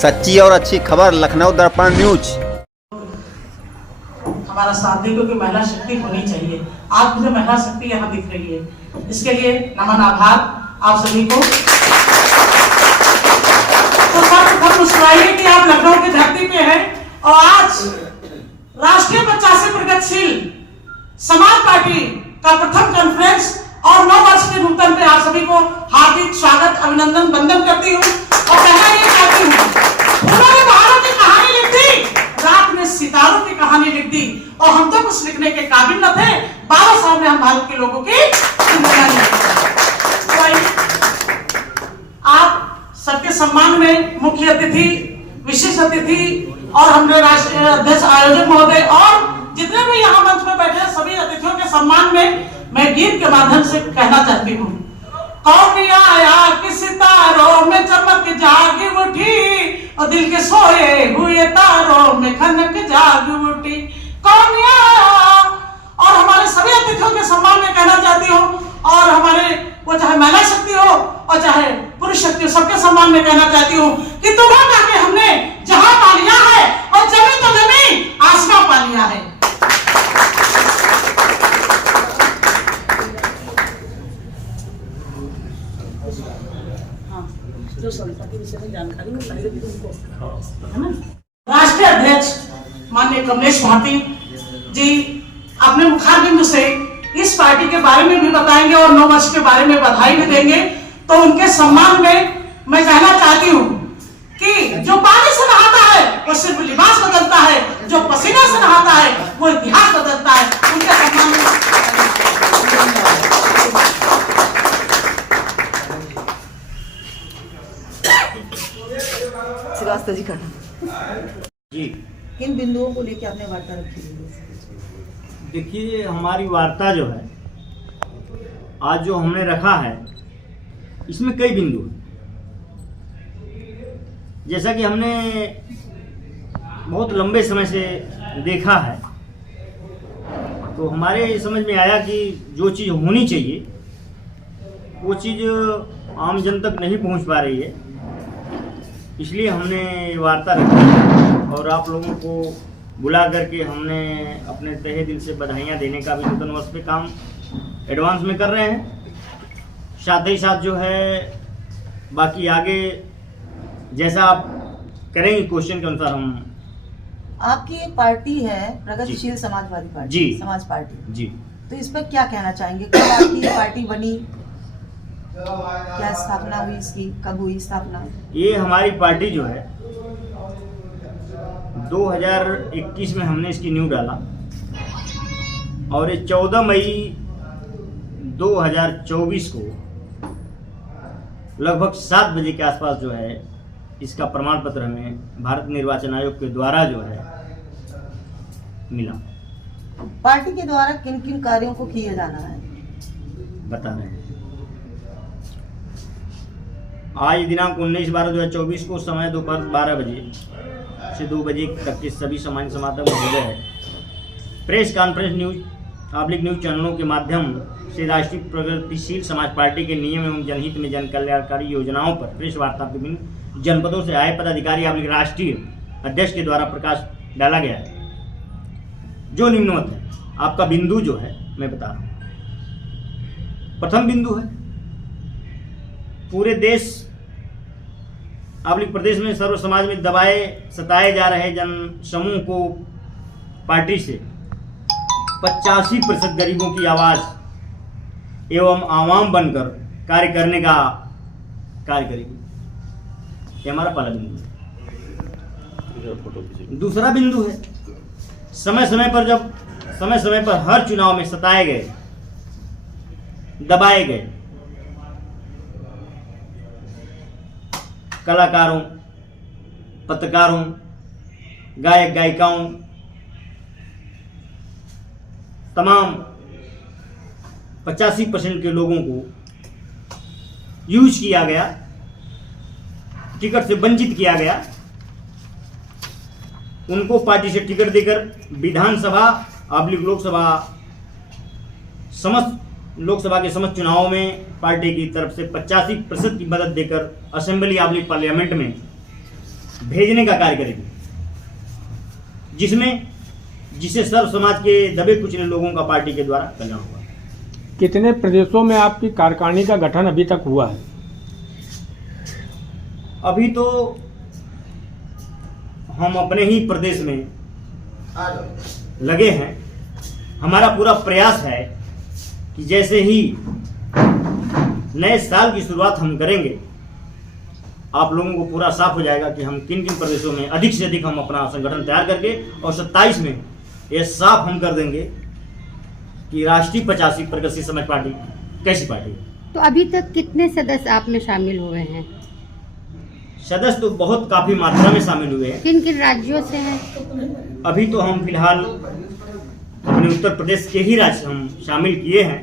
सच्ची और अच्छी खबर लखनऊ दर्पण न्यूज। हमारा साथ दे, क्योंकि महिला शक्ति होनी चाहिए। आज मुझे महिला शक्ति यहाँ दिख रही है, इसके लिए नमन, आभार आप सभी को। तो सर्वप्रथम मुस्कुराइए कि आप लखनऊ की धरती पे हैं और आज राष्ट्रीय 85 प्रगतिशील समाज पार्टी का प्रथम कॉन्फ्रेंस और 9 वर्ष के नूतन पे आप सभी को हार्दिक स्वागत, अभिनंदन, वंदन करती हूँ और कहना ये चाहती हूँ, उन्होंने बहारों की कहानी लिख दी, रात में सितारों की कहानी लिख दी और हम तो कुछ लिखने के काबिल न थे। 12 साल में हम भारत के लोगों की जिम्मेदारी। आप सबके सम्मान में मुख्य अतिथि, विशेष अतिथि और हमारे राष्ट्रीय अध्यक्ष आयोजक महोदय और जितने भी यहाँ मंच में बैठे हैं सभी अतिथियों के सम्मान में मैं गीत के माध्यम से कहना चाहती हूँ। कौन आया कि सितारों में चमक जाग उठी और दिल के सोए हुए तारों में खनक जाग उठी। कौन आया, और हमारे सभी अतिथियों के सम्मान में कहना चाहती हूँ और हमारे वो चाहे महिला शक्ति हो और चाहे पुरुष शक्ति हो, सबके सम्मान में कहना चाहती हूँ कि तुम्हें जाके हमने जहां पा लिया है और जमी तो जमी आसमां पा लिया है। जो संस्था के विषय में जानकारी में पहले भी उनको है ना। राष्ट्रीय अध्यक्ष माननीय कमलेश भाटी जी अपने मुखारबिंदु से इस पार्टी के बारे में भी बताएंगे और 9 वर्ष के बारे में बधाई भी देंगे। तो उनके सम्मान में मैं कहना चाहती हूँ कि जो पानी से नहाता है वो सिर्फ लिबास बदलता है, जो पसीना से नहाता है वो इतिहास बदलता है। उनके सम्मान में श्रीवास्तव जी करना जी, किन बिंदुओं को लेकर आपने वार्ता रखी है? देखिए हमारी वार्ता जो है आज जो हमने रखा है इसमें कई बिंदु हैं। जैसा कि हमने बहुत लंबे समय से देखा है तो हमारे समझ में आया कि जो चीज़ होनी चाहिए वो चीज़ आम जन तक नहीं पहुंच पा रही है, इसलिए हमने वार्ता रखी और आप लोगों को बुला करके हमने अपने तहे दिल से बधाइयाँ देने का भी नूतन वर्ष पे काम एडवांस में कर रहे हैं। साथ ही साथ जो है बाकी आगे जैसा आप करेंगे क्वेश्चन के अनुसार हम। आपकी एक पार्टी है प्रगतिशील समाजवादी पार्टी जी, समाज पार्टी जी, तो इस पर क्या कहना चाहेंगे? कब आपकी ये पार्टी बनी, क्या स्थापना हुई इसकी, कब हुई स्थापना? ये हमारी पार्टी जो है 2021 में हमने इसकी नींव डाला और ये 14 मई 2024 को लगभग 7 बजे के आसपास जो है इसका प्रमाण पत्र हमें भारत निर्वाचन आयोग के द्वारा जो है मिला। पार्टी के द्वारा किन किन कार्यों को किया जाना है बता रहे हैं। आज दिनांक 19/12/2024 को समय दोपहर 12 बजे से 2 बजे तक के सभी सामान्य समागम हो गए हैं। प्रेस कॉन्फ्रेंस न्यूज चैनलों के माध्यम से राष्ट्रीय प्रगतिशील समाज पार्टी के नियम एवं जनहित में जन कल्याणकारी योजनाओं पर प्रेस वार्ता विभिन्न जनपदों से आए पदाधिकारी राष्ट्रीय अध्यक्ष के द्वारा प्रकाश डाला गया है, जो निम्नवत है। आपका बिंदु जो है मैं बता रहा हूँ। प्रथम बिंदु है पूरे देश प्रदेश में सर्व समाज में दबाए सताए जा रहे जन समूह को पार्टी से 85% गरीबों की आवाज एवं आवाम बनकर कार्य करने का कार्य करेगी। ये हमारा पहला बिंदु है। दूसरा बिंदु है समय समय पर हर चुनाव में सताए गए, दबाए गए कलाकारों, पत्रकारों, गायक गायिकाओं, तमाम 85% के लोगों को यूज किया गया, टिकट से वंचित किया गया। उनको पार्टी से टिकट देकर विधानसभा लोकसभा समस्त लोकसभा के समस्त चुनावों में पार्टी की तरफ से 85% की मदद देकर असेंबली पार्लियामेंट में भेजने का कार्य करेगी, जिससे सर्व समाज के दबे कुचले लोगों का पार्टी के द्वारा कल्याण होगा। कितने प्रदेशों में आपकी कार्यकारिणी का गठन अभी तक हुआ है? अभी तो हम अपने ही प्रदेश में लगे हैं। हमारा पूरा प्रयास है कि जैसे ही नए साल की शुरुआत हम करेंगे, आप लोगों को पूरा साफ हो जाएगा कि हम किन किन प्रदेशों में अधिक से अधिक हम अपना संगठन तैयार करके, और 27 में ये साफ हम कर देंगे कि राष्ट्रीय 85 प्रगतिशील समाज पार्टी कैसी पार्टी है। तो अभी तक कितने सदस्य आप में शामिल हुए हैं? सदस्य तो बहुत काफी मात्रा में शामिल हुए हैं। किन किन राज्यों से हैं? अभी तो हम फिलहाल अपने उत्तर प्रदेश के ही राज्य हम शामिल किए हैं,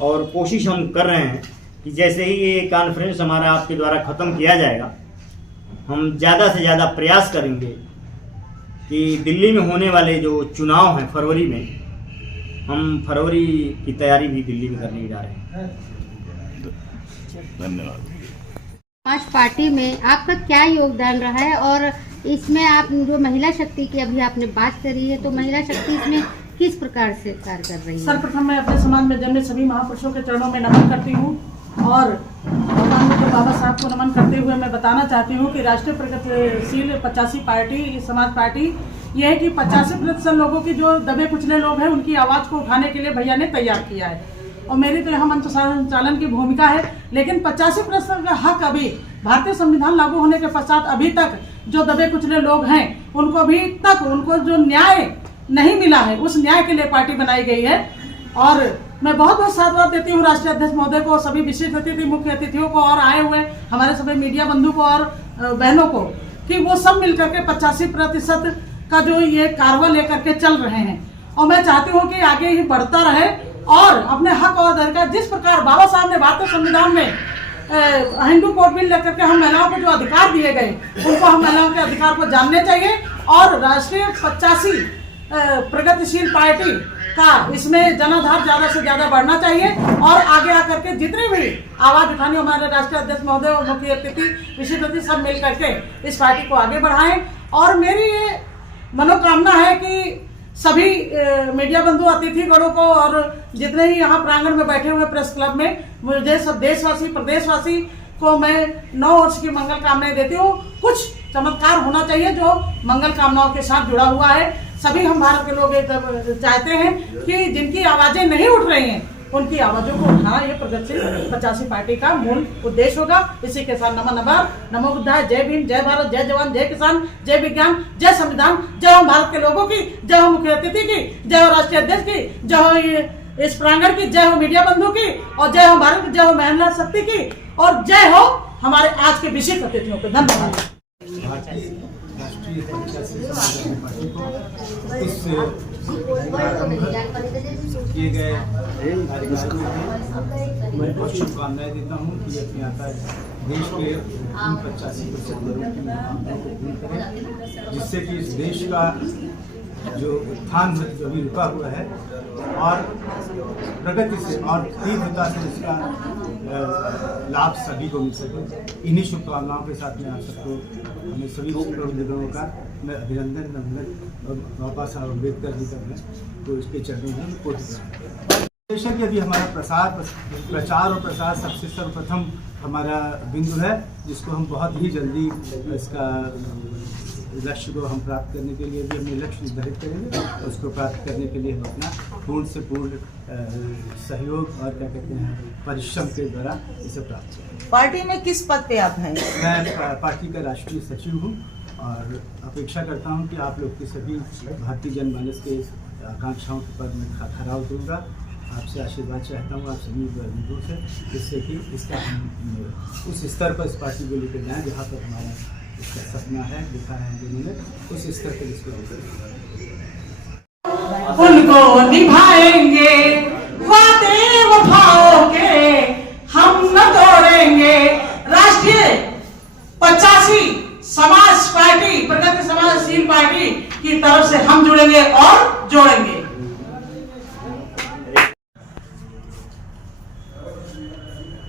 और कोशिश हम कर रहे हैं कि जैसे ही ये कॉन्फ्रेंस हमारा आपके द्वारा ख़त्म किया जाएगा, हम ज़्यादा से ज़्यादा प्रयास करेंगे कि दिल्ली में होने वाले जो चुनाव हैं फरवरी में, हम फरवरी की तैयारी भी दिल्ली में करने जा रहे हैं। धन्यवाद। समाज पार्टी में आपका क्या योगदान रहा है, और इसमें आप जो महिला शक्ति की अभी आपने बात करी है, तो महिला शक्ति इसमें किस प्रकार से कार्य कर रही है? सर्वप्रथम मैं अपने समाज में जन्मे सभी महापुरुषों के चरणों में नमन करती हूँ, और बाबा साहब को नमन करते हुए मैं बताना चाहती हूँ कि राष्ट्रीय प्रगतिशील 85 पार्टी समाज पार्टी ये है कि 85% लोगों की जो दबे कुचले लोग हैं, उनकी आवाज़ को उठाने के लिए भैया ने तैयार किया है, और मेरी तो यहाँ मंच संचालन की भूमिका है। लेकिन 85% का हक अभी भारतीय संविधान लागू होने के पश्चात अभी तक जो दबे कुचले लोग हैं, उनको अभी तक उनको जो न्याय नहीं मिला है, उस न्याय के लिए पार्टी बनाई गई है। और मैं बहुत बहुत साधुवाद देती हूँ राष्ट्रीय अध्यक्ष महोदय को, सभी विशेष अतिथि मुख्य अतिथियों को, और आए हुए हमारे सभी मीडिया बंधु को और बहनों को, कि वो सब मिलकर के 85% का जो ये कारवा लेकर के चल रहे हैं। और मैं चाहती हूँ कि आगे ही बढ़ता रहे, और अपने हक और अधिकार, जिस प्रकार बाबा साहब ने भारतीय संविधान में हिंदू कोड बिल लेकर के हम महिलाओं को जो अधिकार दिए गए, उनको हम महिलाओं के अधिकार को जानने चाहिए, और राष्ट्रीय 85 प्रगतिशील पार्टी का इसमें जनाधार ज्यादा से ज्यादा बढ़ना चाहिए, और आगे आकर के जितनी भी आवाज उठानी, हमारे राष्ट्रीय अध्यक्ष महोदय और मुख्य अतिथि विशेष अतिथि सब मिल करके इस पार्टी को आगे बढ़ाएं। और मेरी ये मनोकामना है कि सभी मीडिया बंधु अतिथिगणों को, और जितने ही यहाँ प्रांगण में बैठे हुए प्रेस क्लब में, मुझे सब देशवासी प्रदेशवासी को मैं 9 वर्ष की मंगल कामनाएं देती हूँ। कुछ चमत्कार होना चाहिए जो मंगल कामनाओं के साथ जुड़ा हुआ है। सभी हम भारत के लोग चाहते हैं कि जिनकी आवाजें नहीं उठ रही हैं, उनकी आवाजों को उठाना ये प्रगतिशील 85 पार्टी का मूल उद्देश्य होगा। इसी के साथ नमन आभार, नमो बुद्धाय, जय भीम, जय भारत, जय जवान, जय किसान, जय विज्ञान, जय संविधान, जय हो भारत के लोगों की, जय हो मुख्य अतिथि की, जय हो राष्ट्रीय अध्यक्ष की, जय हो इस प्रांगण की, जय हो मीडिया बंधु की, और जय हो भारत, जय हो महिला शक्ति की, और जय हो हमारे आज के विशेष अतिथियों को। धन्यवाद। राष्ट्रीय पार्टी को इस किए गए कार्यक्रम में मैं बहुत शुभकामनाएं देता हूँ कि अपने आता देश के 85% लोगों की मांगों को पूर्ण करें, जिससे कि इस देश का जो उत्थान जो अभी रुका हुआ है, और प्रगति से और तीव्रता से इसका लाभ सभी को मिल सके। इन्हीं शुभकामनाओं के साथ में आप सबको, हमें सभी प्रबंधकों का मैं अभिनंदन और बाबा साहब अम्बेडकर जी का मैं तो इसके चरणों में कोटि करता हूं। कि अभी हमारा प्रचार और प्रसार सबसे सर्वप्रथम हमारा बिंदु है, जिसको हम बहुत ही जल्दी इसका लक्ष्य को हम प्राप्त करने के लिए भी अपने लक्ष्य निर्धारित करेंगे, और उसको प्राप्त करने के लिए हम अपना पूर्ण से पूर्ण सहयोग और क्या कहते हैं परिश्रम के द्वारा इसे प्राप्त करेंगे। पार्टी में किस पद पे आप हैं? मैं पार्टी का राष्ट्रीय सचिव हूँ, और अपेक्षा करता हूँ कि आप लोग के सभी भारतीय जनमानस के आकांक्षाओं पर मैं खरा उतरूँगा। आपसे आशीर्वाद चाहता हूँ, आप सभी बंधुओं से, जिससे कि इसका हम उस स्तर पर इस पार्टी को लेकर जाएँ जहाँ पर हमारा इसका सपना है, लिखा है हम लोगों ने, उस स्तर पर इसको उनको निभाएंगे वादे वफाओं के, हम न तोड़ेंगे राष्ट्रीय 85 समाज पार्टी प्रगति समाजशील पार्टी की तरफ से हम जुड़ेंगे और जोड़ेंगे।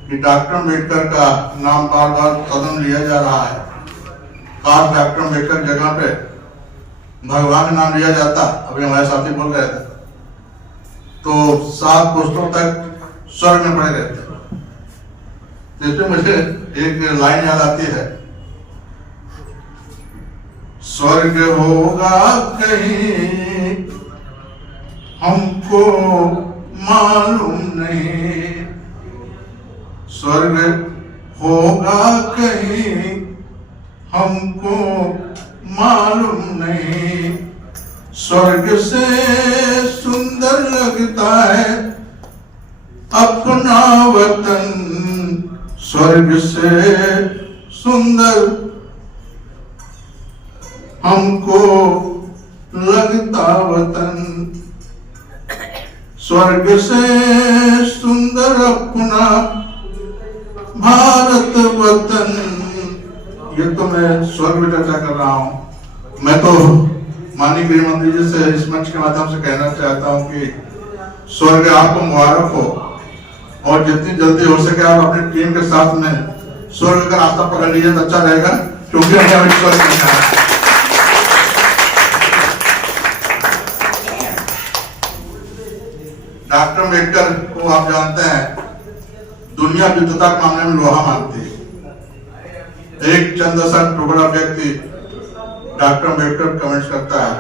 कि डॉक्टर अम्बेडकर का नाम बार बार कदम लिया जा रहा है, खास डॉक्टर अम्बेडकर जगह पे भगवान का नाम लिया जाता, अभी हमारे साथी बोल रहे थे, तो 7 पुस्तकों तक स्वर्ग में पड़े रहते। जिसमें मुझे एक लाइन याद आती है, स्वर्ग होगा कहीं हमको मालूम नहीं, स्वर्ग होगा कहीं हमको मालूम नहीं, स्वर्ग से सुंदर लगता है अपना वतन, स्वर्ग से सुंदर हमको लगता वतन, स्वर्ग से सुंदर अपना भारत वतन। ये तो मैं स्वर्ग में चर्चा कर रहा हूं। मैं तो माननीय गृह मंत्री जी से इस मंच के माध्यम से कहना चाहता हूं कि स्वर्ग आपको मुबारक हो, और जितनी जल्दी हो सके आप अपनी टीम के साथ में स्वर्ग का रास्ता पकड़ लीजिए तो अच्छा रहेगा, क्योंकि हमें अभी स्वर्ग में जाना है। डॉक्टर अम्बेडकर को आप जानते हैं, दुनिया विद्वता के मामले में लोहा मानती है। एक चंद सा टुकड़ा व्यक्ति डॉक्टर अम्बेडकर कमेंट्स करता है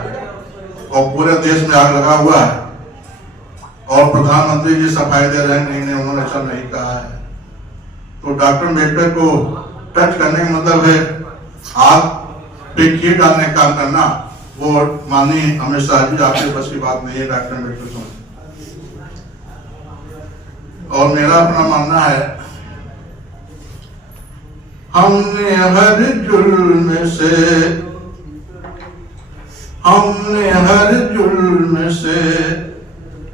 और पूरे देश में आग लगा हुआ है, और प्रधानमंत्री जी सफाई दे रहे हैं, नहीं उन्होंने ऐसा नहीं कहा है। तो डॉक्टर अम्बेडकर को टच करने का मतलब है आग पे घी डालने का काम करना, वो माननीय अमित शाह जी आपके बस की बात नहीं है डॉक्टर अम्बेडकर को। और मेरा अपना मानना है, हमने हर जुल्म से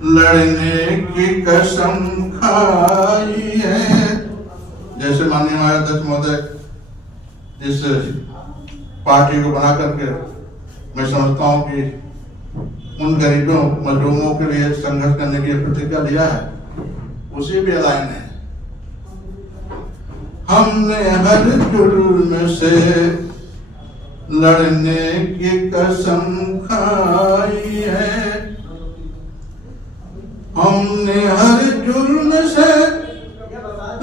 लड़ने की कसम खाई है। जैसे माननीय हमारे अध्यक्ष महोदय इस पार्टी को बना करके मैं समझता हूं कि उन गरीबों मजलूमों के लिए संघर्ष करने की प्रतिज्ञा लिया है, उसी भी लाइन है। हमने हर जुल्म से लड़ने की कसम खाई है, हमने हर जुल्म से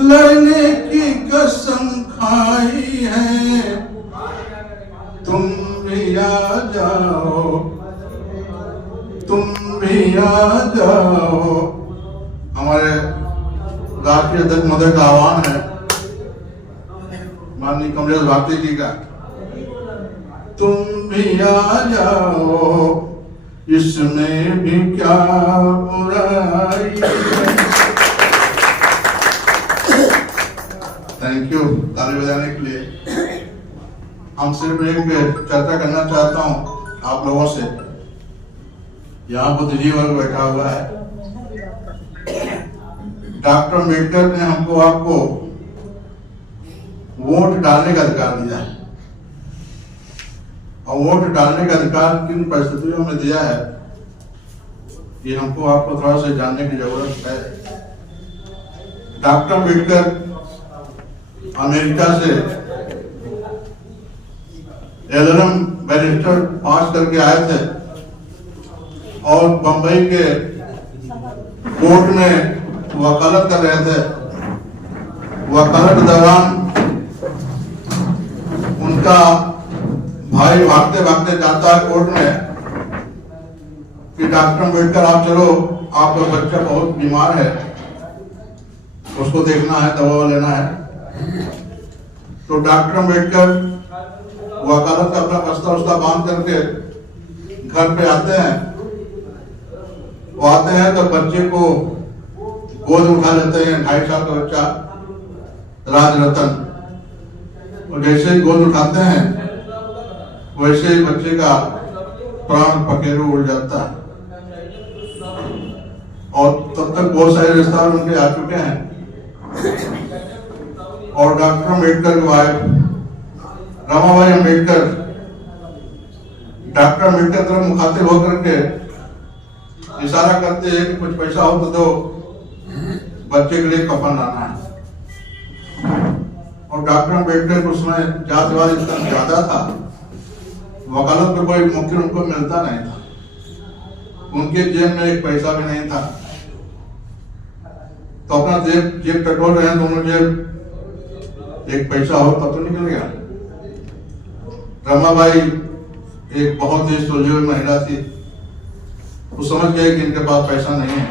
लड़ने की कसम खाई है, तुम भी आ जाओ, तुम भी आ जाओ। हमारे राष्ट्रीय अध्यक्ष महोदय का आह्वान है माननीय कमलेश भारती जी का, तुम भी आ जाओ, इसमें भी क्या बुराई है। थैंक यू ताली बजाने के लिए। हम सिर्फ एक चर्चा करना चाहता हूं आप लोगों से। यहाँ बुद्धिजीवी वर्ग बैठा हुआ है। डॉक्टर अम्बेडकर ने हमको आपको वोट डालने का अधिकार दिया है, और वोट डालने का अधिकार किन परिस्थितियों में दिया है ये हमको आपको थोड़ा सा जानने की जरूरत है। डॉक्टर अम्बेडकर अमेरिका से एलएलएम बैरिस्टर पास करके आए थे, और बंबई के कोर्ट में वकालत कर रहे थे। वकालत के दौरान उनका भाई भागते भागते जाता है कोर्ट में कि डॉक्टर अम्बेडकर आप चलो, आपका बच्चा बहुत बीमार है, उसको देखना है, दवा लेना है। तो डॉक्टर अम्बेडकर वकालत का अपना बस्ता उस्ता बांध करके घर पे आते हैं। वो आते हैं तो बच्चे को गोद उठा लेते हैं, 2.5 साल का बच्चा राजरतन। और जैसे ही गोद उठाते हैं वैसे ही बच्चे का प्राण पखेरु उड़ जाता है। और तब तक बहुत सारे रिश्तेदार उनके आ चुके हैं, और डॉक्टर अम्बेडकर की वाइफ रमाबाई अम्बेडकर डॉक्टर अम्बेडकर तरफ मुखातिब होकर के इशारा करते हैं कि कुछ पैसा हो तो दो, बच्चे के लिए कफन लाना है। और डॉक्टर अम्बेडकर को उसमें जातिवाद इतना ज्यादा था, वकालत पे कोई मुख्य उनको मिलता नहीं था, उनके जेब में एक पैसा भी नहीं था, तो अपना जेब टटोल रहे हैं, दोनों जेब एक पैसा हो तब तो निकल गया। रमाबाई एक बहुत ही सुलझी हुई महिला थी, वो समझ गए कि इनके पास पैसा नहीं है,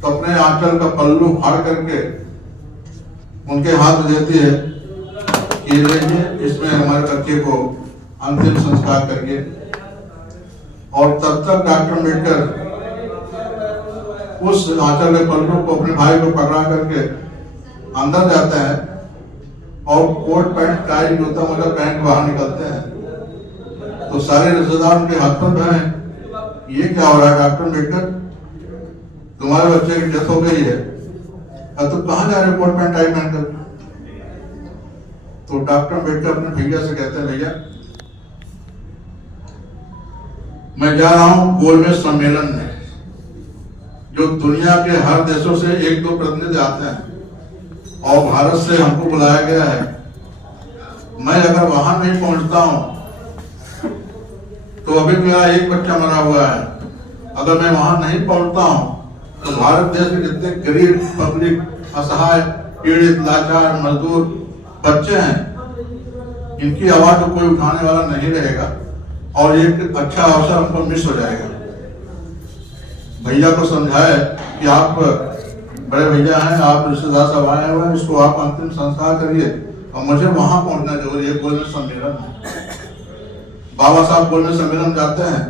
तो अपने आंचल का पल्लू फाड़ करके उनके हाथ में देती है कि लीजिए, इसमें हमारे बच्चे को अंतिम संस्कार करिए। और तब तक डॉक्टर अम्बेडकर उस आंचल के पल्लू को अपने भाई को पकड़ा करके अंदर जाते हैं और कोट पैंट टाई जूता मोजा पहन के बाहर निकलते हैं, तो सारे रिश्तेदार उनके हाथ पर बहे, ये क्या हो रहा है डॉक्टर अम्बेडकर, तुम्हारे बच्चे की डेथ हो गई है, अब तुम कहाँ जा रहे हो कोट पैंट टाई पहनकर? तो डॉक्टर अम्बेडकर अपने भैया से कहते हैं, भैया मैं जा रहा हूं गोलमेज सम्मेलन में, जो दुनिया के हर देशों से 1-2 प्रतिनिधि आते हैं और भारत से हमको बुलाया गया है। मैं अगर वहां नहीं पहुंचता हूं तो अभी मेरा एक बच्चा मरा हुआ है, अगर मैं वहां नहीं पहुंचता हूं तो भारत देश के जितने गरीब पब्लिक, असहाय, पीड़ित, लाचार, मजदूर बच्चे हैं, इनकी आवाज को कोई उठाने वाला नहीं रहेगा और एक अच्छा अवसर हमको मिस हो जाएगा। भैया को समझाए कि आप बड़े भैया हैं, आप रिश्तेदार सब आए हुए हैं, इसको आप अंतिम संस्कार करिए और मुझे वहां पहुंचना जरूरी है, गोलमेज सम्मेलन है। बाबा साहब गोलमेज सम्मेलन जाते हैं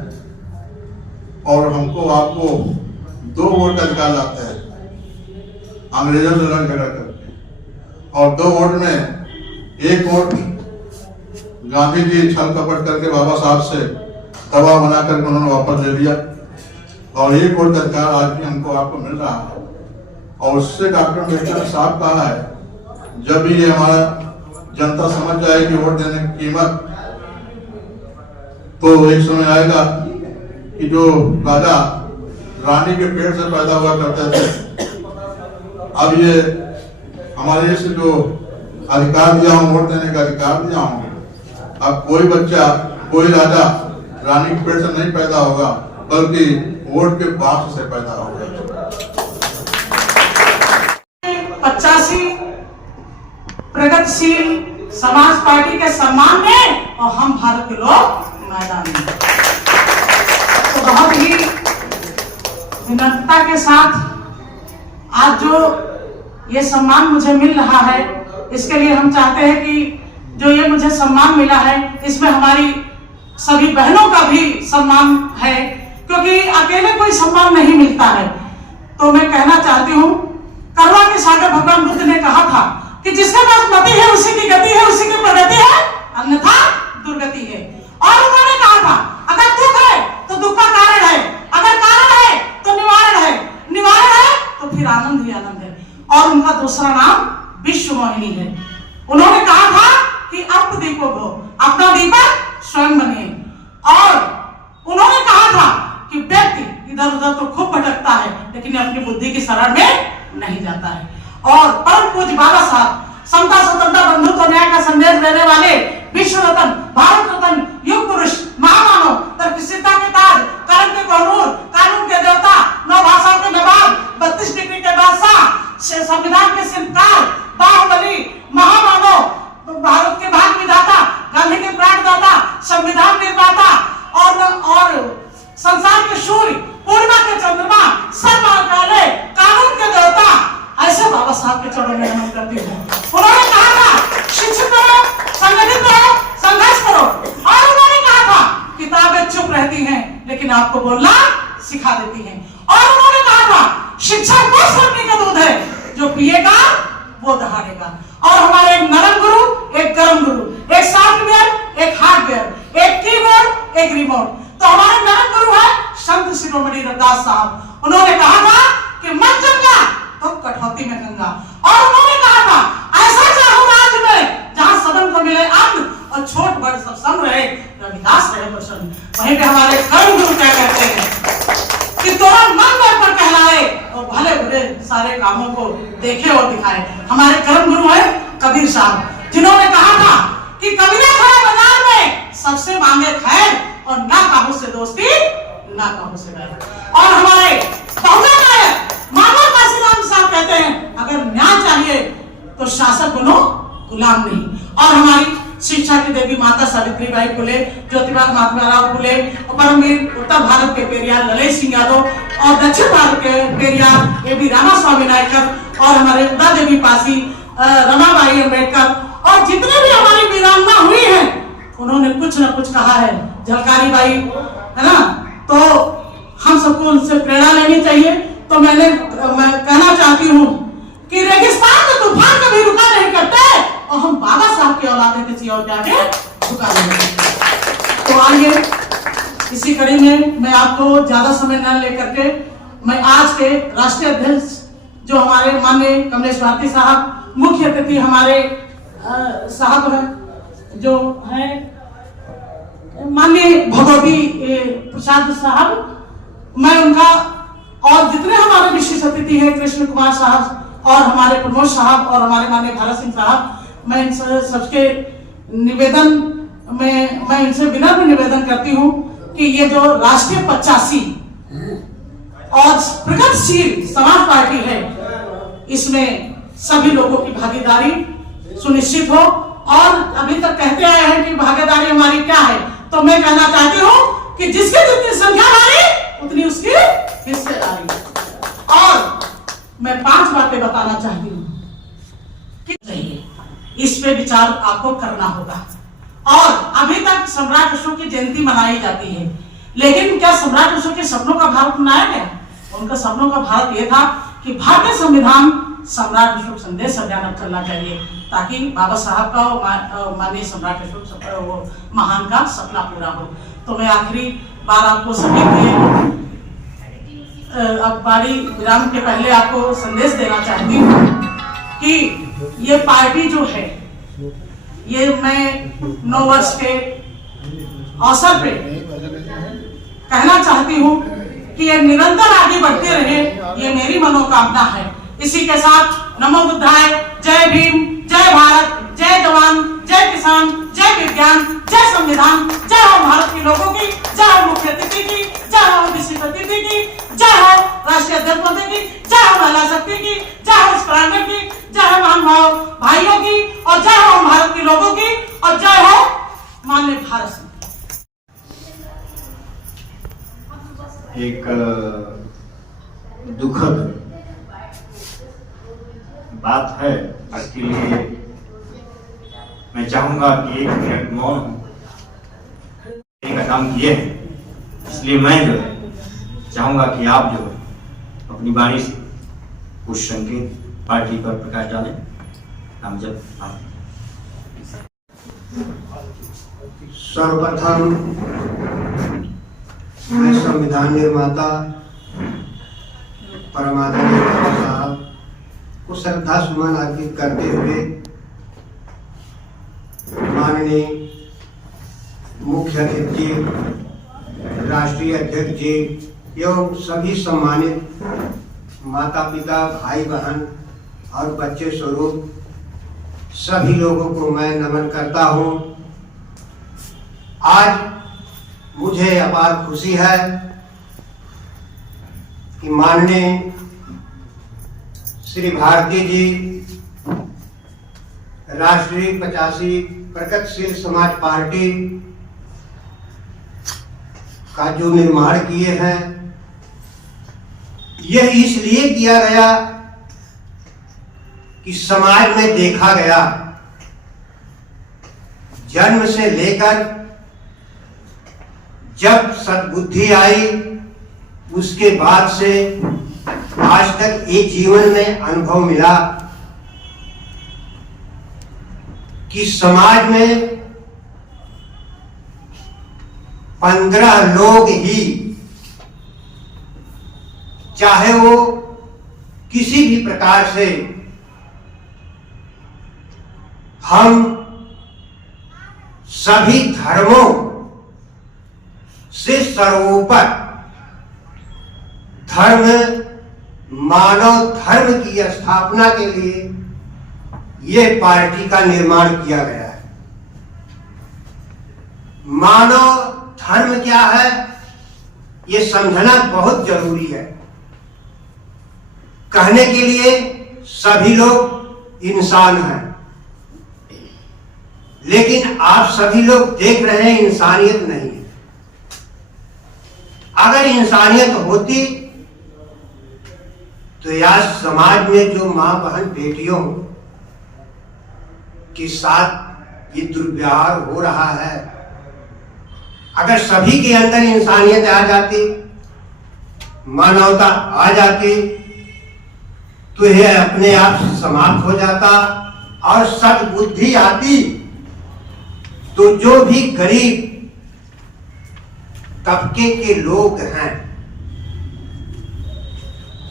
और हमको आपको 2 वोट का अधिकार लाते हैं, अंग्रेजों से लड़ झगड़ करके, और 2 वोट में 1 वोट गांधी जी छल कपट करके बाबा साहब से दबाव बना करके उन्होंने वापस ले लिया, और 1 वोट का अधिकार आज भी हमको आपको मिल रहा है। और उससे डॉक्टर अम्बेडकर ने साफ कहा है, जब भी ये हमारा जनता समझ जाएगी वोट देने की कीमत, तो एक समय आएगा कि जो राजा रानी के पेट से पैदा हुआ करते थे, अब ये हमारे से जो अधिकार दिया हूं, वोट देने का अधिकार दिया हूं, अब कोई बच्चा, कोई राजा रानी के पेट से नहीं पैदा होगा, बल्कि वोट के बाप से पैदा होगा। 85 प्रगतिशील समाज पार्टी के सम्मान में और हम भारत के लोग मैदान में, तो बहुत ही विनम्रता के साथ आज जो ये सम्मान मुझे मिल रहा है, इसके लिए हम चाहते हैं कि जो ये मुझे सम्मान मिला है, इसमें हमारी सभी बहनों का भी सम्मान है, क्योंकि अकेले कोई सम्मान नहीं मिलता है। तो मैं कहना चाहती हूँ, करवा के सागर भगवान बुद्ध ने कहा था कि जिसके पास मति है उसी की गति है, उसी की प्रगति है, अन्यथा दुर्गति है। और उन्होंने कहा था, अगर दुख है तो दुख का कारण है, अगर कारण है तो निवारण है, निवारण है तो फिर आनंद ही आनंद है। और उनका दूसरा नाम विश्व मोहिनी है। उन्होंने कहा था कि अप दीपो भो, अपना दीपक स्वयं बने। और उन्होंने कहा था कि व्यक्ति इधर उधर तो खूब भटकता है, लेकिन अपनी बुद्धि की शरण में नहीं जाता है। और परम पूज्य बाबा साहब समता, स्वतंत्रता, बंधुत्व, न्याय का संदेश देने वाले विश्व रत्न, भारत रत्न, युग पुरुष, महामानव, तर्कशीलता के ताज, कर्म के कोहिनूर, कानून के देवता, 9 भाषाओं के नवाब, 32 डिग्री के बादशाह, संविधान के शिल्पकार, बाहुबली, महामानव, भारत के भाग विधाता, गांधी के प्राणदाता, संविधान निर्माता और संसार के सूर्य, पूर्णिमा के चंद्रमा, सर्वकाले, कानून के देवता, ऐसे बाबा साहब के चरणों में नमन करती हूँ। उन्होंने कहा था, शिक्षित करो, संगठित करो, संघर्ष करो। और उन्होंने कहा था, किताबें चुप रहती हैं लेकिन आपको बोलना सिखा देती हैं। और उन्होंने कहा था, शिक्षा वो सोने का दूध है, जो पिएगा वो दहाड़ेगा। और हमारे एक नरम गुरु, एक गर्म गुरु, एक सॉफ्टवेयर, एक हार्डवेयर, एक कीबोर्ड, एक रिमोट। तो हमारे नरम गुरु है संत शिरोमणि रविदास साहब। उन्होंने कहा था कि मत जंगा तो कठौती में गंगा। और उन्होंने कहा था, ऐसा चाहो राज्य में जहां सबन को मिले अन्न और छोट बड़ सब सम रहे, रविदास रहे प्रसन्न। वहीं पे हमारे कर्म गुरु क्या कहते हैं कि तोरा मन पर कहलाए और भले भले सारे कामों को देखे और दिखाए। हमारे कर्म गुरु है कबीर साहब, जिन्होंने कहा था कि कबीरा खड़े बाजार में सबसे मांगे खैर और ना कामों से दोस्ती ना कामों से बैर। और हमारे बहुजन नायक मामा काशीराम साहब कहते हैं अगर न्याय चाहिए तो शासक बनो गुलाम नहीं। और हमारी शिक्षा की देवी माता सावित्रीबाई फुले, ज्योतिबा महात्माराव फुले, परमवीर उत्तर भारत के पेरियार ललित सिंह यादव और दक्षिण भारत के पेरियार ए बी रामास्वामी नायकर और हमारे उदा देवी पासी, रमाबाई अम्बेडकर और जितने भी हमारी वीरांगना हुई हैं उन्होंने कुछ न कुछ कहा है। झलकारी बाई है ना, तो हम सबको उनसे प्रेरणा लेनी चाहिए। तो मैं कहना चाहती हूँ कि रेगिस्तान में तूफान कभी रुका नहीं करते और हम बाबा साहब की औलाद में किसी और के आगे झुका नहीं करते। तो आइए इसी कड़ी में मैं आपको ज्यादा समय न लेकर के मैं आज के राष्ट्रीय अध्यक्ष जो हमारे माननीय कमलेश भारती साहब, मुख्य अतिथि हमारे साहब हैं जो हैं माननीय भगवती प्रसाद साहब, मैं उनका और जितने हमारे विशेष अतिथि हैं कृष्ण कुमार साहब और हमारे प्रमोद साहब और हमारे माननीय भारत सिंह साहब, मैं इन सबके निवेदन में मैं इनसे विनम्र निवेदन करती हूँ कि ये जो राष्ट्रीय 85 और प्रगतिशील समाज पार्टी है इसमें सभी लोगों की भागीदारी सुनिश्चित हो। और अभी तक कहते आए हैं कि भागीदारी हमारी क्या है, तो मैं कहना चाहती हूँ कि जिसकी जितनी संख्या हमारी उतनी उसकी हिस्सेदारी। और मैं 5 बातें बताना चाहती हूँ कि इस पे विचार आपको करना होगा। और अभी तक सम्राट अशोक की जयंती मनाई जाती है, लेकिन क्या सम्राट अशोक के सपनों का भारत बनाया गया? उनका सपनों का भारत यह था कि भारतीय संविधान सम्राट अशोक संदेश अभियान चलना चाहिए ताकि बाबा साहब का माननीय सम्राट अशोक महान का सपना पूरा हो। तो मैं आखिरी बार आपको सभी के अब बारी विराम के पहले आपको संदेश देना चाहती हूँ कि ये पार्टी जो है ये मैं 9 वर्ष के अवसर पे कहना चाहती हूँ कि ये निरंतर आगे बढ़ते रहे, ये मेरी मनोकामना है। इसी के साथ नमो बुद्धाय, जय भीम, जय भारत, जय जवान, जय किसान, जय विज्ञान, जय संविधान, जय हो भारत के लोगों की, जय हो मुख्य अतिथि की, जय हो विशिष्ट अतिथि की, जय हो राष्ट्रीय अध्यक्ष महोदय की, जय हो महिला शक्ति की, जय हो स्प्रांगर की, जय हो महान भाइयों की और जय हो भारत के लोगों की और जय हो माननीय भारत सिंह। एक दुखद बात है, इसके लिए मैं चाहूंगा कि 1 मिनट मौन का काम किए हैं, इसलिए मैं जो है चाहूंगा कि आप जो है अपनी वाणी से कुछ संकेत पार्टी पर प्रकाश डालें। हम जब सर्वप्रथम मैं संविधान निर्माता परमादरणीय बाबा साहब को श्रद्धा सुमन अर्पित करते हुए माननीय मुख्य अतिथि, राष्ट्रीय अध्यक्ष जी एवं सभी सम्मानित माता पिता, भाई बहन और बच्चे स्वरूप सभी लोगों को मैं नमन करता हूं। आज मुझे अपार खुशी है कि माननीय श्री भारती जी राष्ट्रीय 85 प्रगतिशील समाज पार्टी का जो निर्माण किए हैं, यह इसलिए किया गया कि समाज में देखा गया जन्म से लेकर जब सद्बुद्धि आई उसके बाद से आज तक एक जीवन में अनुभव मिला कि समाज में 15 लोग ही, चाहे वो किसी भी प्रकार से, हम सभी धर्मों से सर्वोपर धर्म मानव धर्म की स्थापना के लिए ये पार्टी का निर्माण किया गया है। मानव धर्म क्या है ये समझना बहुत जरूरी है। कहने के लिए सभी लोग इंसान हैं, लेकिन आप सभी लोग देख रहे हैं इंसानियत नहीं है। अगर इंसानियत होती तो यार समाज में जो मां बहन बेटियों के साथ ये दुर्व्यवहार हो रहा है, अगर सभी के अंदर इंसानियत आ जाती, मानवता आ जाती, तो यह अपने आप से समाप्त हो जाता और सद्बुद्धि आती तो जो भी गरीब तबके के लोग हैं,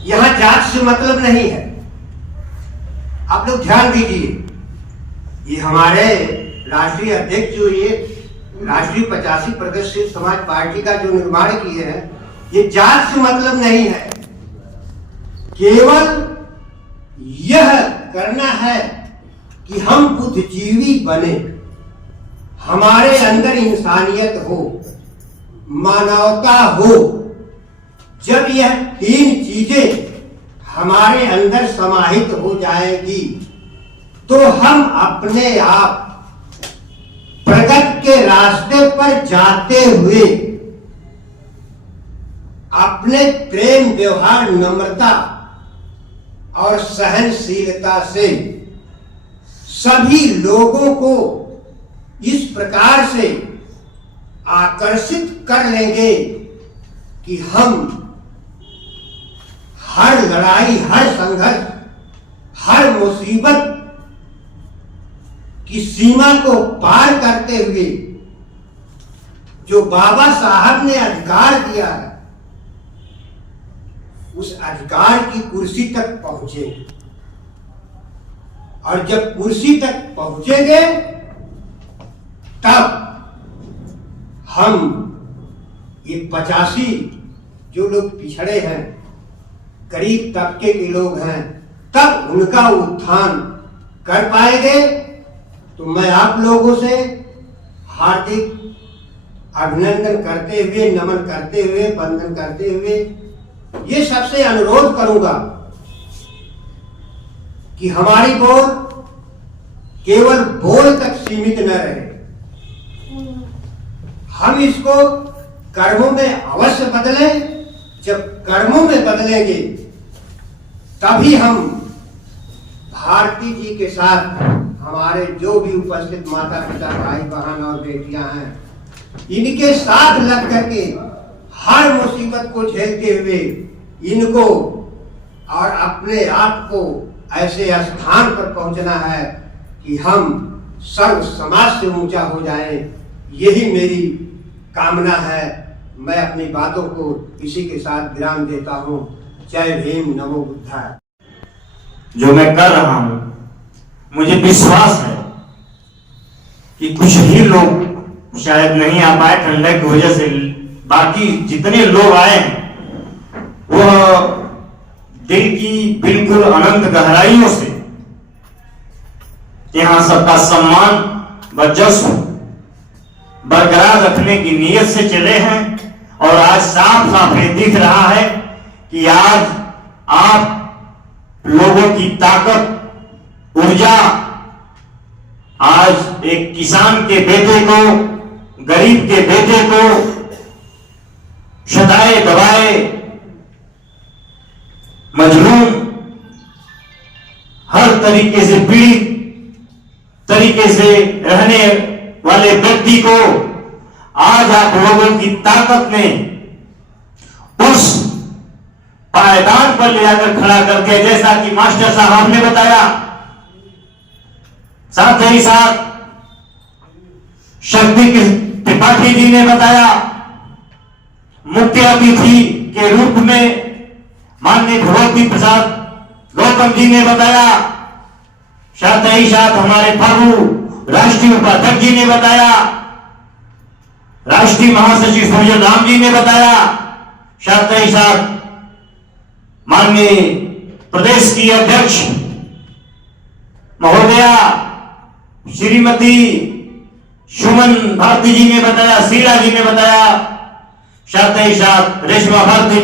यहां जात से मतलब नहीं है। आप लोग ध्यान दीजिए, ये हमारे राष्ट्रीय अध्यक्ष जो ये राष्ट्रीय 85 प्रगतिशील समाज पार्टी का जो निर्माण किए हैं, ये जात से मतलब नहीं है। केवल यह करना है कि हम बुद्धिजीवी बने, हमारे अंदर इंसानियत हो, मानवता हो। जब यह तीन चीजें हमारे अंदर समाहित हो जाएगी तो हम अपने आप प्रगति के रास्ते पर जाते हुए अपने प्रेम, व्यवहार, नम्रता और सहनशीलता से सभी लोगों को इस प्रकार से आकर्षित कर लेंगे कि हम हर लड़ाई, हर संघर्ष, हर मुसीबत की सीमा को पार करते हुए जो बाबा साहब ने अधिकार दिया है, उस अधिकार की कुर्सी तक पहुंचे। और जब कुर्सी तक पहुंचेंगे तब हम ये 85 जो लोग पिछड़े हैं, गरीब तबके के लोग हैं, तब उनका उत्थान कर पाएंगे। तो मैं आप लोगों से हार्दिक अभिनंदन करते हुए, नमन करते हुए, वंदन करते हुए ये सबसे अनुरोध करूंगा कि हमारी बोल केवल बोल तक सीमित न रहे, हम इसको कर्मों में अवश्य बदलें। जब कर्मों में बदलेंगे तभी हम भारती जी के साथ हमारे जो भी उपस्थित माता पिता, भाई बहन और बेटियां हैं, इनके साथ लग करके हर मुसीबत को झेलते हुए इनको और अपने आप को ऐसे स्थान पर पहुंचना है कि हम सर्व समाज से ऊंचा हो जाएं। यही मेरी कामना है। मैं अपनी बातों को इसी के साथ विराम देता हूं। जय भीम, नमो बुद्धाय। जो मैं कर रहा हूं, मुझे विश्वास है कि कुछ ही लोग शायद नहीं आ पाए ठंडक की वजह से, बाकी जितने लोग आए वह दिल की बिल्कुल अनंत गहराइयों से यहां सबका सम्मान व जश्न बरकरार रखने की नीयत से चले हैं। और आज साफ साफ ये दिख रहा है कि आज आप लोगों की ताकत, ऊर्जा, आज एक किसान के बेटे को, गरीब के बेटे को सताए दबाए मजलूम, हर तरीके से पीड़ित तरीके से रहने वाले व्यक्ति को आज आप लोगों की ताकत ने उस पायदान पर ले जाकर खड़ा करके, जैसा कि मास्टर साहब ने बताया, साथ ही साथ शक्ति त्रिपाठी जी ने बताया, मुख्य अतिथि के रूप में माननीय भगवती प्रसाद गौतम जी ने बताया, साथ ही साथ हमारे फागू राष्ट्रीय उपाध्यक्ष जी ने बताया, राष्ट्रीय महासचिव सूर्य राम जी ने बताया, साथ ही साथ माननीय प्रदेश की अध्यक्ष महोदया श्रीमती सुमन भारती जी ने बताया, शीला जी ने बताया, साथ ही साथ रेशमा भारती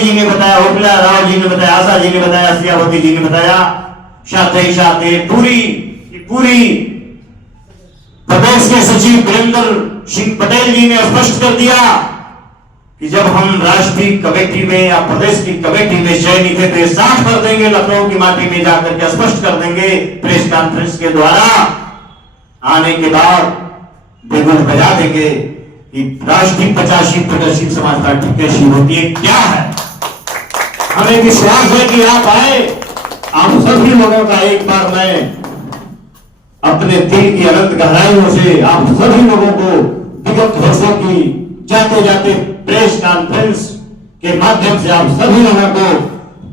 जी ने बताया, उर्मिला राव जी ने बताया, आशा जी ने बताया, श्रियावती जी ने बताया, साथ ही साथ ये पूरी प्रदेश के सचिव वीरेंद्र सिंह पटेल जी ने स्पष्ट कर दिया कि जब हम राष्ट्रीय कमेटी में या प्रदेश की कमेटी में चयनित थे तो साफ कर देंगे, लखनऊ की माटी में जाकर के स्पष्ट कर देंगे प्रेस कॉन्फ्रेंस के द्वारा, आने के बाद बिगुल बजा देंगे कि राष्ट्रीय 85 प्रगतिशील समाज पार्टी कैसी होती है, क्या है। हमें विश्वास है कि आप आए, आप सभी लोगों का एक बार मैं अपने दिल की अनंत गहराइयों से आप सभी लोगों को विगत वर्षों की जाते जाते प्रेस कॉन्फ्रेंस के माध्यम से आप सभी लोगों को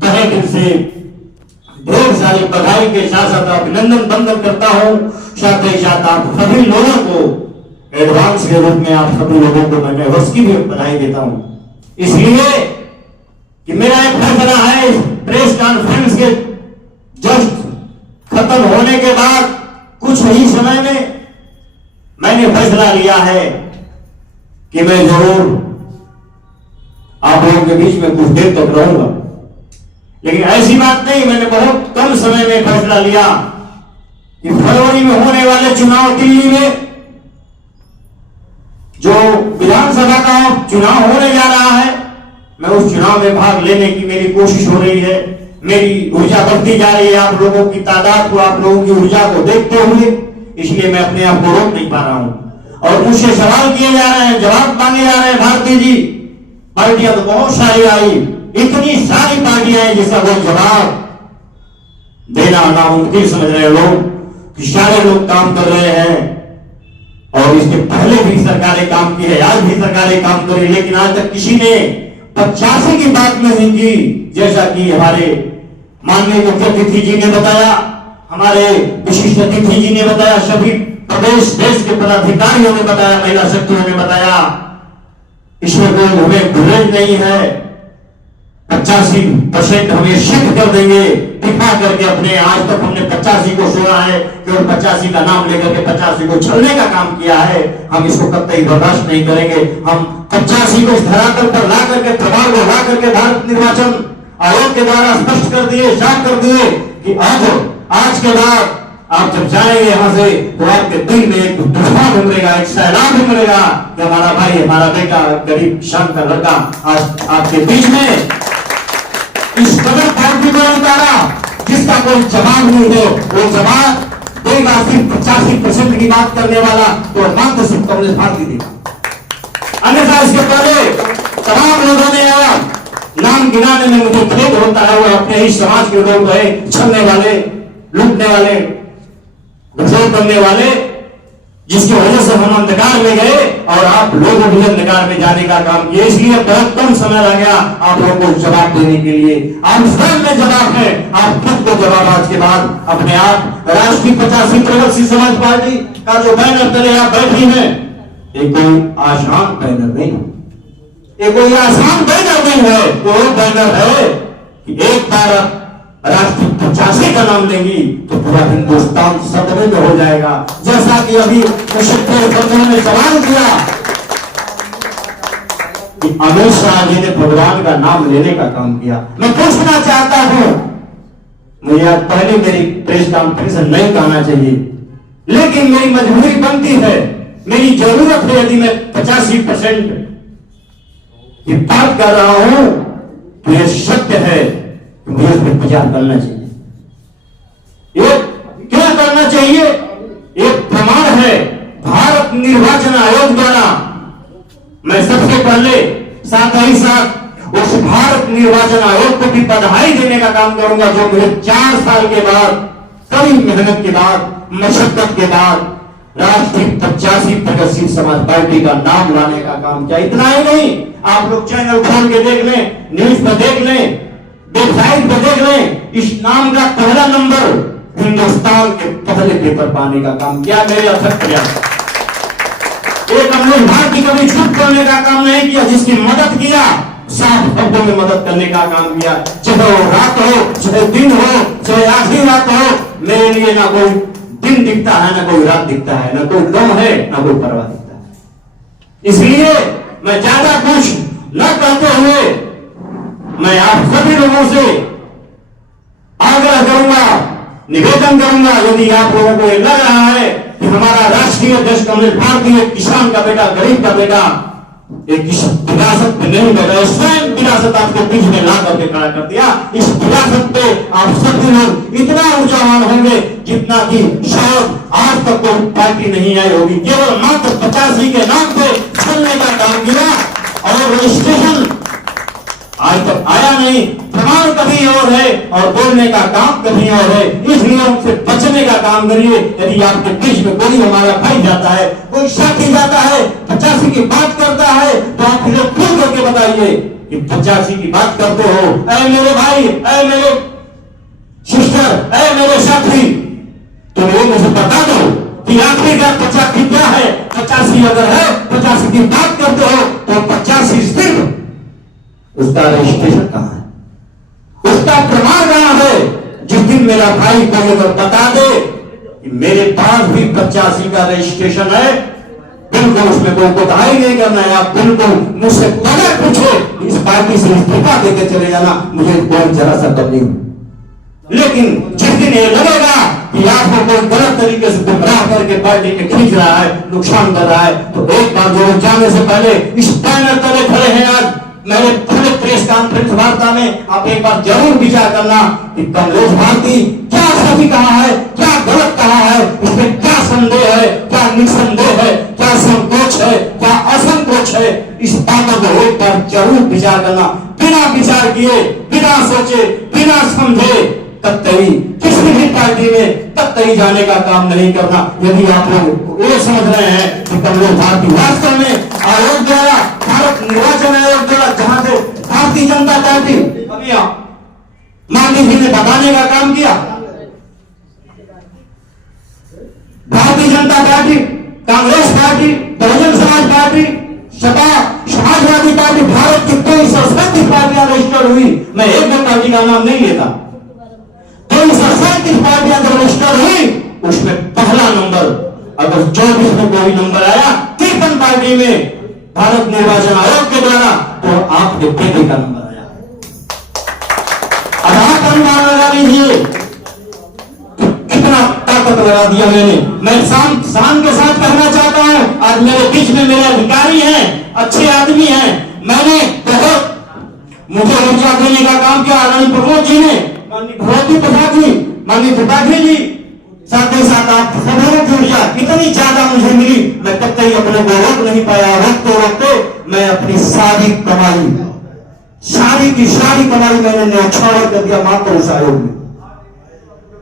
तहे दिल से ढेर सारी बधाई के साथ साथ अभिनंदन बंदन करता हूं। साथ ही साथ आप सभी लोगों को एडवांस के रूप में आप सभी लोगों को मैं वर्ष की भी बधाई देता हूं, इसलिए कि मेरा एक फैसला है इस प्रेस कॉन्फ्रेंस के जस्ट खत्म होने के बाद कुछ ही समय में मैंने फैसला लिया है कि मैं जरूर आप लोगों के बीच में कुछ देर तक रहूंगा, लेकिन ऐसी बात नहीं, मैंने बहुत कम समय में फैसला लिया कि फरवरी में होने वाले चुनाव दिल्ली में जो विधानसभा का चुनाव होने जा रहा है, मैं उस चुनाव में भाग लेने की मेरी कोशिश हो रही है, मेरी ऊर्जा बढ़ती जा रही है आप लोगों की तादाद को, आप लोगों की ऊर्जा को देखते हुए, इसलिए मैं अपने आप को रोक नहीं पा रहा हूं। और मुझसे सवाल किए जा रहे हैं, जवाब मांगे जा रहे हैं, भारती जी पार्टियां तो बहुत सारी आई, इतनी सारी पार्टियां हैं जिसका कोई जवाब देना नामुमकिन समझ रहे लोग कि सारे लोग काम कर रहे हैं और इसके पहले भी सरकारें काम की है, आज भी सरकारें काम करी, लेकिन आज तक किसी ने 85 की बात नहीं की, जैसा कि हमारे माननीय मुख्य अतिथि जी ने बताया, हमारे विशिष्ट अतिथि जी ने बताया, सभी प्रदेश देश के पदाधिकारियों ने बताया, महिला शक्तियों ने बताया, इसमें कोई हमें गुरेज नहीं है। 85% हम ये सिद्ध कर देंगे, दिखा करके अपने आज तक हमने 85 को सुना है, केवल 85 का नाम लेकर के 85 को छलने का काम किया है, हम इसको कतई बर्दाश्त नहीं करेंगे। हम 85 को इस धरातल पर ला करके, प्रभाव को ला करके भारत निर्वाचन आयोग के द्वारा स्पष्ट कर दिए, साफ कर दिए कि आज के बाद आप जब जाएंगे यहाँ से तो आपके दिल में एक तूफान उमड़ेगा, एक सैलाब उमड़ेगा कि हमारा भाई, हमारा बेटा, गरीब किसान का लड़का आज आपके बीच में इस कदर पार्टी को उतारा जिसका कोई जवाब नहीं है। वो जवाब देगा सिर्फ 85% की बात करने वाला तो मात्र सिर्फ कमलेश भारती देगा, अन्यथा इसके पहले तमाम लोगों ने आया नाम गिनाने में मुझे खेद होता है, वो अपने ही समाज के लोग रहे, छलने वाले, लूटने वाले, घुसोर करने वाले, जिसकी वजह से हम अंधकार में गए और आप लोगों भी अंधकार में जाने का काम किया। इसलिए बहुत कम समय लग गया आप लोगों को जवाब देने के लिए। आप स्वयं में जवाब है, आप खुद को जवाब आज के बाद अपने आप राष्ट्रीय 85 प्रगतिशील समाज पार्टी का जो बैनर तले आप बैठी हैं, ये कोई आसान बैनर नहीं, ये कोई आसान बैनर नहीं है। वो बैनर है कि एक बार राष्ट्रीय 85 का नाम लेंगी तो पूरा हिंदुस्तान सदमे में हो जाएगा। जैसा कि अभी ने सवाल किया कि अमित शाह जी ने भगवान का नाम लेने का काम किया, मैं पूछना चाहता हूं, मुझे आज पहले मेरी प्रेस कॉन्फ्रेंस नहीं कहना चाहिए, लेकिन मेरी मजबूरी बनती है, मेरी जरूरत है। यदि मैं 85% की बात कर रहा हूं तो यह सत्य है, मुझे इस पर विचार करना चाहिए। ये क्या करना चाहिए? एक प्रमाण है भारत निर्वाचन आयोग द्वारा। मैं सबसे पहले साथ ही साथ उस भारत निर्वाचन आयोग को भी बधाई देने का काम करूंगा जो मुझे 4 साल के बाद, कड़ी मेहनत के बाद, मशक्कत के बाद राष्ट्रीय 85 प्रगतिशील समाज पार्टी का नाम लाने का काम किया। इतना ही नहीं, आप लोग चैनल खोल के देख लें, न्यूज पर देख लें, वेबसाइट पर देख लें, इस नाम का पहला नंबर हिंदुस्तान के पहले पेपर पाने का काम किया मेरे अथक प्रयास। एक कमलेश भारती कभी छुप करने का काम नहीं किया, जिसकी मदद किया साफ शब्दों में मदद करने का काम किया। चाहे वो रात हो, चाहे दिन हो, चाहे आखिरी रात हो, मेरे लिए ना कोई दिन दिखता है, ना कोई रात दिखता है, ना कोई गम है, ना कोई परवाह दिखता है। इसलिए मैं ज्यादा कुछ न करते हुए मैं आप सभी लोगों से आग्रह करूंगा, निवेदन करूंगा, यदि आप लोगों को ये लग रहा है कि हमारा राष्ट्रीय अध्यक्ष कमलेश भारती एक किसान का बेटा, गरीब का बेटा, एक विरासत पे नहीं बैठा, स्वयं विरासत आपके बीच में ला करके खड़ा कर दिया। इस विरासत पे आप सभी लोग इतना ऊर्जावान होंगे जितना कि शायद आज तक कोई पार्टी नहीं आई होगी। केवल मात्र 85 के नाम पे चलने का काम किया और रजिस्ट्रेशन आज तक आया नहीं। प्रमाण कभी और है और बोलने का काम कभी और है। इसलिए उनसे बचने का काम करिए। यदि आपके बीच में कोई हमारा भाई जाता है, कोई साथी जाता है, 85 की बात करता है, तो आप इन्हें खुल करके बताइए कि 85 की बात करते हो, ऐ मेरे भाई, ऐ मेरे सिस्टर, ऐ मेरे साथी, तुम लोग मुझे बता दो कि आखिरकार 85 क्या है। 85 अगर है, 85 की बात करते हो तो 85 सिर्फ उसका रजिस्ट्रेशन कहां है, उसका प्रमाण कहां है। जिस दिन मेरा भाई को अगर बता दे कि मेरे पास भी 85 का रजिस्ट्रेशन है, बिल्कुल उसमें कोई कोताही नहीं करना है। आप बिल्कुल मुझसे बगैर पूछे इस पार्टी से इस्तीफा देके चले जाना, मुझे कोई जरा सा दम नहीं। लेकिन जिस दिन ये लगेगा कि आपको कोई गलत तरीके से गुमराह करके पार्टी में खींच रहा है, नुकसान कर रहा है, तो एक बार जरूर जाने से पहले इस बैनर तले खड़े हैं आज मेरे पूरे प्रेस कॉन्फ्रेंस वार्ता में आप एक बार जरूर विचार करना कि कमलेश भारती क्या सही कहा है, क्या गलत कहा है, इसमें क्या संदेह है, क्या निसंदेह है, क्या संकोच है, क्या असंकोच है। इस बातों को एक बार जरूर विचार करना। बिना विचार किए, बिना सोचे, बिना समझे कतई किसी भी पार्टी में कतई जाने का काम नहीं करना। यदि आप लोग ये समझ रहे हैं कि कमलेश भारती वास्तव में आयोग द्वारा, भारत निर्वाचन आयोग द्वारा, जहां से भारतीय जनता पार्टी अभी माननीय जी ने बताने का काम किया, Bharatiya Janata party, Congress party, Bahujan Samaj party, Sapa, Samajwadi party, Bharat की 237 पार्टियां रजिस्टर्ड हुई। मैं एक दो पार्टी का नाम नहीं लेता, 237 पार्टियां जब रजिस्टर्ड हुई, उसमें पहला नंबर अगर 24 में कोई नंबर आया 53 पार्टी में भारत निर्वाचन आयोग के द्वारा, तो आपके बेटे का नंबर आया। अब आप अनुमान लगा लीजिए कितना ताकत लगा दिया मैंने। मैं शान के साथ कहना चाहता हूं, आज मेरे बीच में मेरे अधिकारी हैं, अच्छे आदमी हैं। मैंने बहुत मुझे ऊर्जा देने का काम किया आदरणीय प्रमोद जी ने, माननीय भगवती प्रसाद जी, माननीय त्रिपाठी जी, साथ ही साथ आप सबों की ऊर्जा इतनी ज्यादा मुझे मिली, मैं तब तक अपने को रोक नहीं पाया। रोकते रोकते मैं अपनी सारी कमाई, सारी की सारी कमाई मैंने न्यौछावर कर दिया मात्र उस आयोग में।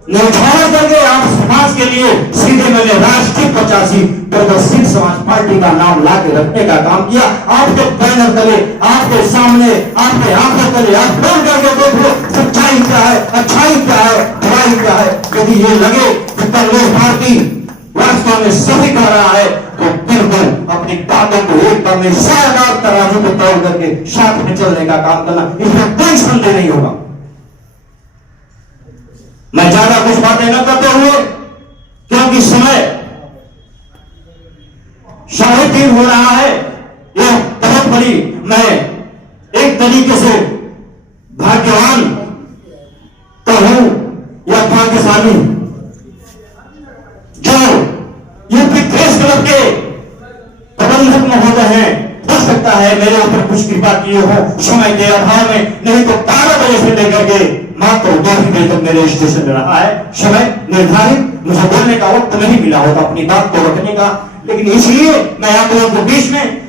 न्यौछावर करके आप समाज के लिए सीधे मैंने राष्ट्रीय 85 प्रगतिशील समाज पार्टी का नाम ला के रखने का काम किया। आपके बैनर तले, आपके सामने, आपके आंखों तले आप बोल करके देख लो सच्चाई क्या है, अच्छाई क्या है, बुराई क्या है। यदि ये लगे कि कमलेश भारती वास्तव में सही कह रहा है, तो बिल्कुल अपनी बातों को एक बार में शानदार तराजू को तोड़ करके साथ में चलने का काम करना, इसमें कोई संदेह नहीं होगा। मैं ज्यादा कुछ बातें न करते हुए, क्योंकि समय 3:30 हो रहा है, यह बहुत बड़ी, मैं एक तरीके से भाग्यवान कहूं या भाग्यशाली जो यूपी प्रेस क्लब के प्रबंधक महोदय हैं, हो सकता है मेरे ऊपर कुछ कृपा किए हो समय के अभाव में, नहीं तो 12 बजे से लेकर के मात्र 2 ही बजे तक मेरे स्टेशन में रहा है। समय निर्धारित, मुझे बोलने का वक्त नहीं मिला होता अपनी बात को रखने का, लेकिन इसलिए मैं आप लोगों के बीच में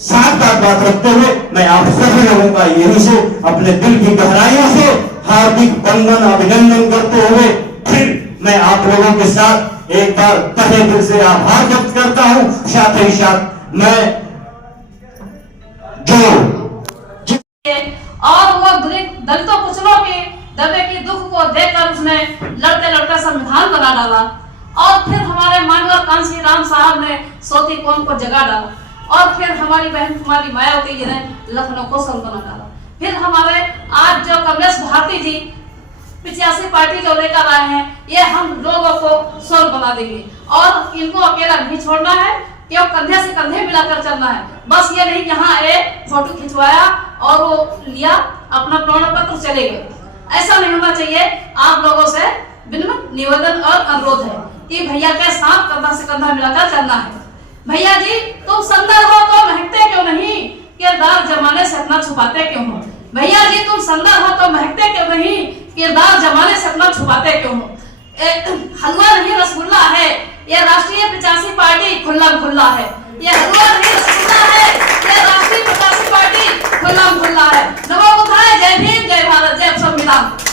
साथ बात रखते हुए मैं आप सभी लोगों का यही से अपने दिल की गहराइयों से हार्दिक वंदन अभिनंदन करते हुए फिर मैं आप लोगों के साथ एक बार तहे दिल से आभार व्यक्त करता हूं। साथ ही साथ मैं जो और वो दलितों कुचलों के दबे के दुख को देखकर उसने लड़ते लड़ते संविधान बना डाला और फिर हमारे माननीय कांसी राम साहब ने सोती कौम को जगा डाला। और फिर हमारी बहन कुमारी मायावती जी ने लखनऊ को स्वर्ग बना डाला। फिर हमारे आज जो कमलेश भारती जी 85 पार्टी जो लेकर आए हैं, ये हम लोगों को स्वर्ग बना देंगे और इनको अकेला नहीं छोड़ना है, क्यों कंधे से कंधे मिलाकर चलना है। बस ये नहीं यहाँ एक फोटो खिंचवाया और वो लिया अपना प्रमाण पत्र चले गए, ऐसा नहीं होना चाहिए। आप लोगों से विनम्र निवेदन और अनुरोध है कि भैया के साथ कंधा से कंधा मिलाकर चलना है। भैया जी तुम सुंदर हो तो महकते क्यों नहीं, किरदार जमाने से अपना छुपाते क्यों हो। भैया जी तुम सुंदर हो तो महकते क्यों नहीं, किरदार जमाने से अपना छुपाते क्यों हो। हलवा नहीं रसगुल्ला है, ये राष्ट्रीय 85 पार्टी खुल्ला है। ये हलवा नहीं रसगुल्ला है, ये राष्ट्रीय 85 पार्टी खुल्ला है। नमो बुद्धाय, जय भीम, जय भारत, जय संविधान।